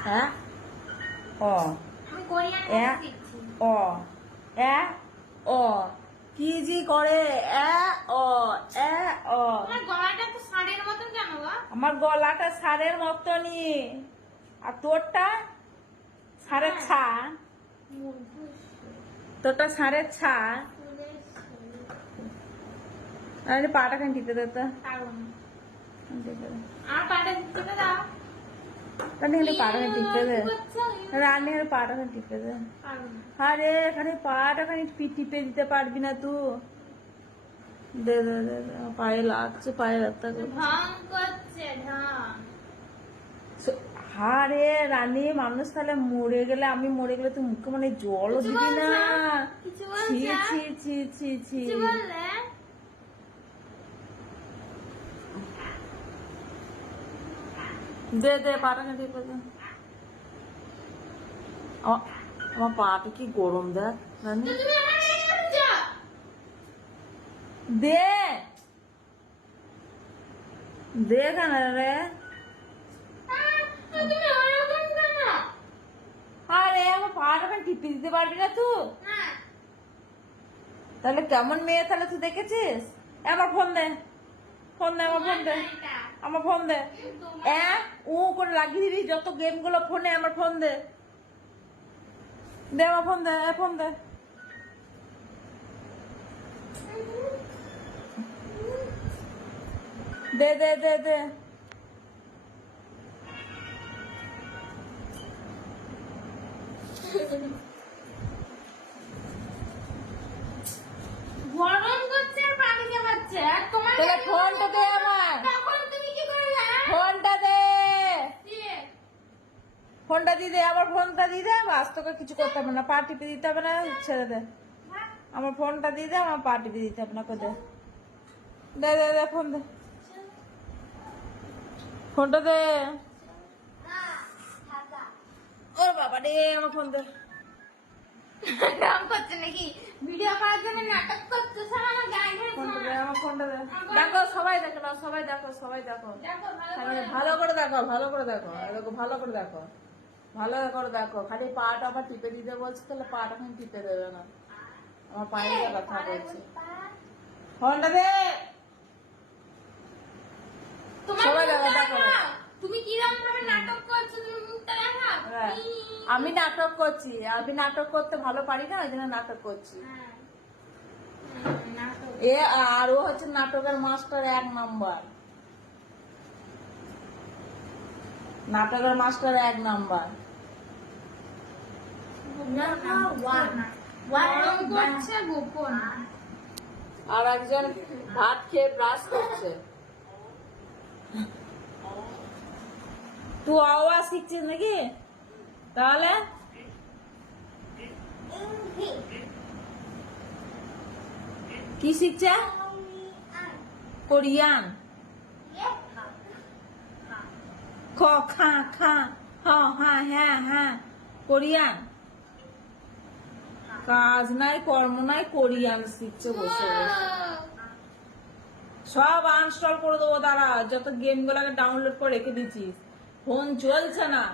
হ্যাঁ অ আমি এ অ এ অ কি জি করে এ অ এ অ গলাটা তো ষাঁড়ের মতন কেন গো আমার গলাটা সারের মতনই আর তোরটা সারের ছা তোরটা সারের ছা আরে পাটা খান টিপে দে তো আর পাটা দিতে দাও রানি। পায়ে রানী, মানুষ তাহলে মরে গেলে, আমি মরে গেলে তুই মুখে মানে জলও দিবি না। ছি ছি ছি ছি ছি। কি বললে দে দে পাটা কাটি দে আমা- আমার পাটা কি গরম দেখ রানী তো তুমি আমার এই করছ দে দে কেন রে আহ, তো তুমি ওরকম কেন আরে আমার পাটা কেন টিপে দিতে পারবি না তুই না তাহলে কেমন মেয়ে তাহলে তুই দেখেছিস এ, আমার ফোন দে ফোন দে আমার ফোন দে এটা। আমার ফোন দে। উ করে লাগিয়ে দিবি, যত গেমগুলো ফোনে আমার ফোন দে। দে আমার ফোন দে ফোন দে। দে দে দে দে। গরম করছে আর পানি জমাচ্ছে আর তোমার তাহলে ফোনটা দে আমার তখন তুমি কি করলে ফোনটা দে দিয়ে ফোনটা দিয়ে দে আমার ফোনটা দিয়ে দে বাস তোকে কিছু করতে হবে না পা টিপে দিতে হবে না ছেড়ে দে। আমার ফোনটা দিয়ে দে আমার পা টিপে দিতে হবে না কো দে। দে দে দে ফোন দে। ফোনটা দে। ও বাবা রে আমার ফোন দে। করছে নাকি? ভিডিও করার জন্য নাটক করছে সব আমার গায়ে ধরে ফোনটা দে শোনা। আমার ফোনটা দে। দেখো সবাই দেখো সবাই দেখো সবাই দেখো। দেখো ভালো করে। দেখো ভালো করে দেখো দেখো ভালো করে দেখো। ভালো করে দেখো খালি পাটা আবার টিপে দিতে বলছে তাহলে পাটা খালি টিপে দেবে না। আমার পায়ে ব্যথা করছে। ফোনটা দে! হ্যাঁ। আমি নাটক করছি। আমি নাটক করতে ভালো পারি না ওই জন্য নাটক করছি। হ্যাঁ। নাটক। এ আর ও হচ্ছে নাটকের মাস্টার এক নাম্বার। নাটকের মাস্টার এক নাম্বার। আর একজন ভাত খেয়ে ব্রাশ করছে। তুই আওয়াজ শিখছিস নাকি? তাহলে? কি শিখছে? কোরিয়ান। খ, খা খা, হ, হা হ্যাঁ হ্যাঁ কোরিয়ান কাজ নাই, কর্ম নাই কোরিয়ান শিখছে বসে সব আনস্টল করে দেবো, দাঁড়া। যত গেম গুলাকে ডাউনলোড করে রেখে দিচ্ছিস ফোন চলছে না।